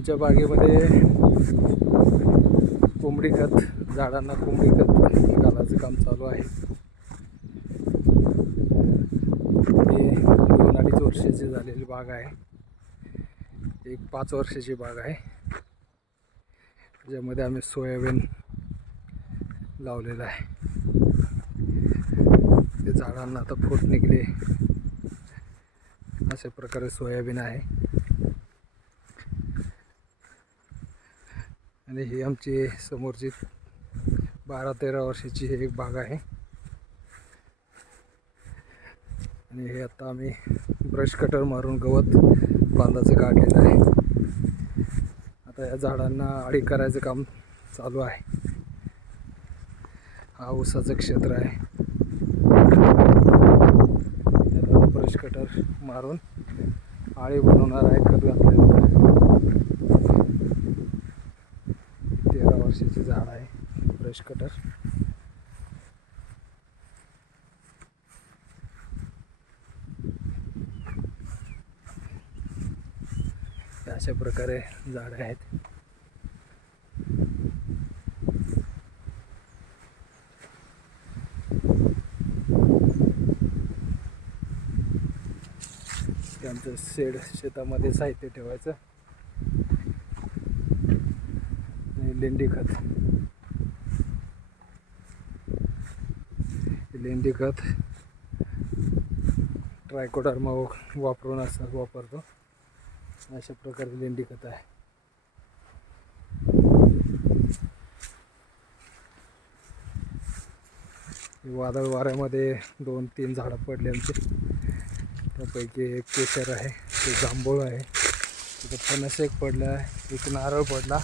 आमच्या बागेमध्ये कोंबडी खत, झाडांना कोंबडी खत घालायचं काम चालू आहे. हे 2-2.5 वर्षाची झालेली बाग आहे. एक 5 वर्षाची बाग आहे, ज्यामध्ये आम्ही सोयाबीन लावलेलं आहे. ते झाडांना आता फूट निघले, अशा प्रकारे सोयाबीन आहे. आणि ही आमची समोरची 12-13 वर्षाची एक बाग आहे. आणि हे आता आम्ही ब्रश कटर मारून गवत बांधाचं काढलेलं आहे. आता या झाडांना आळी करायचं काम चालू आहे. हा ऊसाचं क्षेत्र आहे. आता ब्रश कटर मारून आळी बनवणार आहे. खत घातलेलं आहे. 13 वर्षाची झाड आहे ब्रश कटर. अशा प्रकारे झाडं आहेत. आमचं शेतामध्ये साहित्य ठेवायचं. लेंडी खत ट्रायकोडर्मा वापरून असं वापरतो. अशा प्रकारे लेंडी खत आहे. वादळ वाऱ्यामध्ये 2-3 झाडं पडली आमची. त्यापैकी एक केशर आहे, ते जांभूळ आहे, तिथं फणस एक पडला आहे, एक नारळ पडला.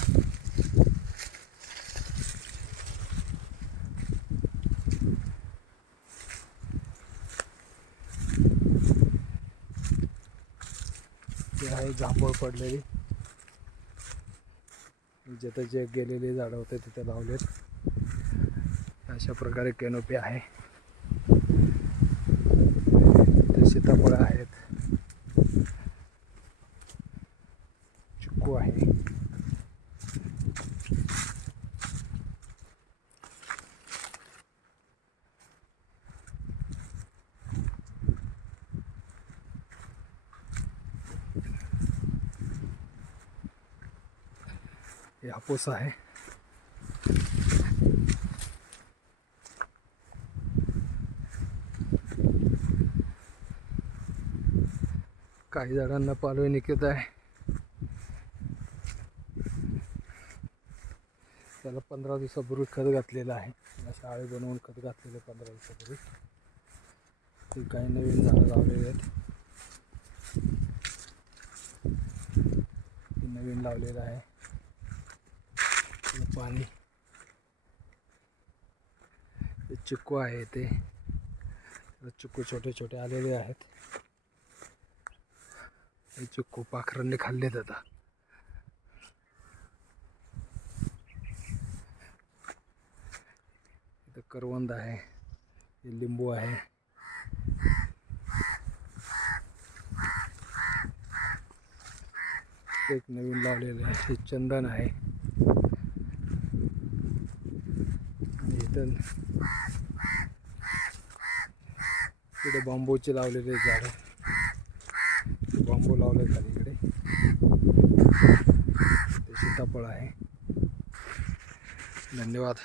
ते आहे जांभूळ पडलेली. जिथं जे गेलेली झाडं होते तिथे लावलेत. अशा प्रकारे कॅनोपी आहे. इथे सीताफळं आहेत, चिक्कू आहे. हे हापूस आहे. काही झाडांना पालवी निघत आहे. त्याला 15 दिवसापूर्वी खत घातलेलं आहे. अशा आळी बनवून खत घातलेलं 15 दिवसापूर्वी. ते काही नवीन झाडं लावलेले आहेत. नवीन लावलेलं आहे. पाणी. चिक्कू आहे ते. चिक्कू छोटे छोटे आलेले आहेत. हे चिक्कू पाखरांनी खाल्लेत आता. इथं करवंद आहे, हे लिंबू आहे. एक नवीन लावलेलं आहे, हे चंदन आहे. आणि इथं इकडे बांबूचे लावलेले झाड. बांबू लावले खाली इकडे. ते सीताफळ आहे. धन्यवाद.